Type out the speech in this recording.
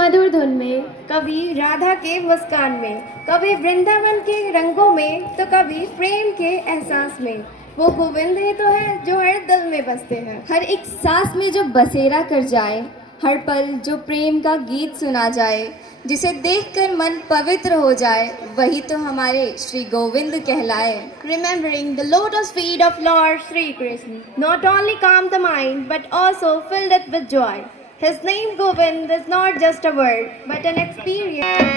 मधुर धुन में, कभी राधा के मुस्कान में, कभी वृंदावन के रंगों में, तो कभी प्रेम के एहसास में। वो गोविंद ही तो है जो हर दिल में बसते हैं। हर एक सांस में जो बसेरा कर जाए, हर पल जो प्रेम का गीत सुना जाए, जिसे देखकर मन पवित्र हो जाए, वही तो हमारे श्री गोविंद कहलाए। Remembering the lotus feet of Lord Sri Krishna not only calmed the mind but also filled it with joy. His name Govind is not just a word but an experience.